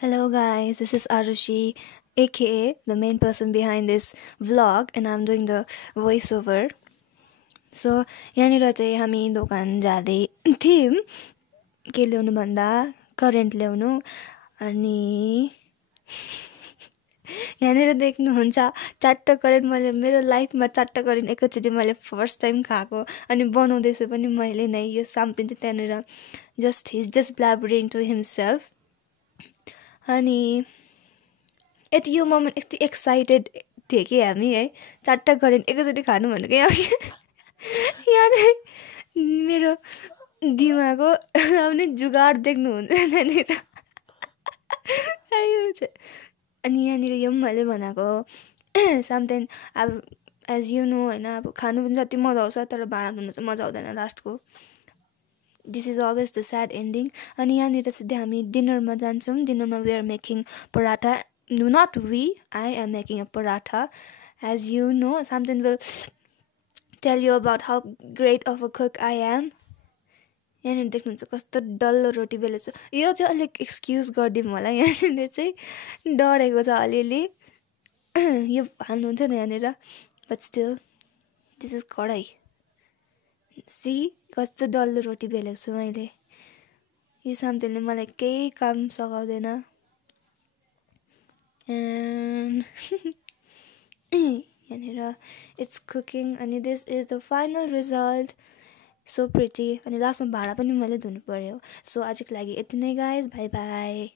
Hello guys, this is Arushi, aka the main person behind this vlog, and I'm doing the voiceover. So यहाँनिर चाहिँ हामी दोकान जाँदै थियौँ के ल्याउनु भन्दा करेन्ट ल्याउनु अनि यहाँनिर देख्नुहुन्छ चारवटा करेन्ट मैले मेरो लाइफमा चारवटा करेन्ट एकैचोटि मैले फर्स्ट टाइम खाएको अनि बनाउँदैछु पनि मैले नै यो साम्पिन चाहिँ त्यहाँनिर हिज जस्ट ब्ल्याबरिङ टु हिमसेल्फ अनि यति यो मोमेन्ट यति एक्साइटेड थिएँ कि हामी है चारवटा करेन्ट एकैचोटि खानु भनेको यहाँ चाहिँ मेरो दिमागको आउने जुगाड देख्नुहुन्छ त्यहाँनिर अनि यहाँनिर यो पनि मैले बनाएको समथिङ अब एज यु नो होइन अब खानु पनि जति मजा आउँछ तर भाँडा धुनु चाहिँ मजा आउँदैन लास्टको this is always the sad ending अनि यहाँनिर सिधै हामी डिनरमा जान्छौँ डिनरमा we are making paratha not we I am making a paratha as you know something will tell you about how great of a cook I am यहाँनिर देख्नुहुन्छ कस्तो डल्लो रोटी बेलेको छु यो चाहिँ अलिक एक्सक्युज गरिदिउँ होला यहाँनिर चाहिँ डढेको छ अलिअलि यो हाल्नुहुन्थ्यो नि यहाँनिर बट स्टिल दिस इज कराई सी कस्तो डल्लो रोटी बेलेको छु मैले यो साम्तिले मलाई केही काम सघाउँदैन यहाँनिर इट्स कुकिङ अनि this is the final result so pretty अनि लास्टमा भाँडा पनि मैले धुनु पर्यो सो आजको लागि यति नै गाइज बाई बाई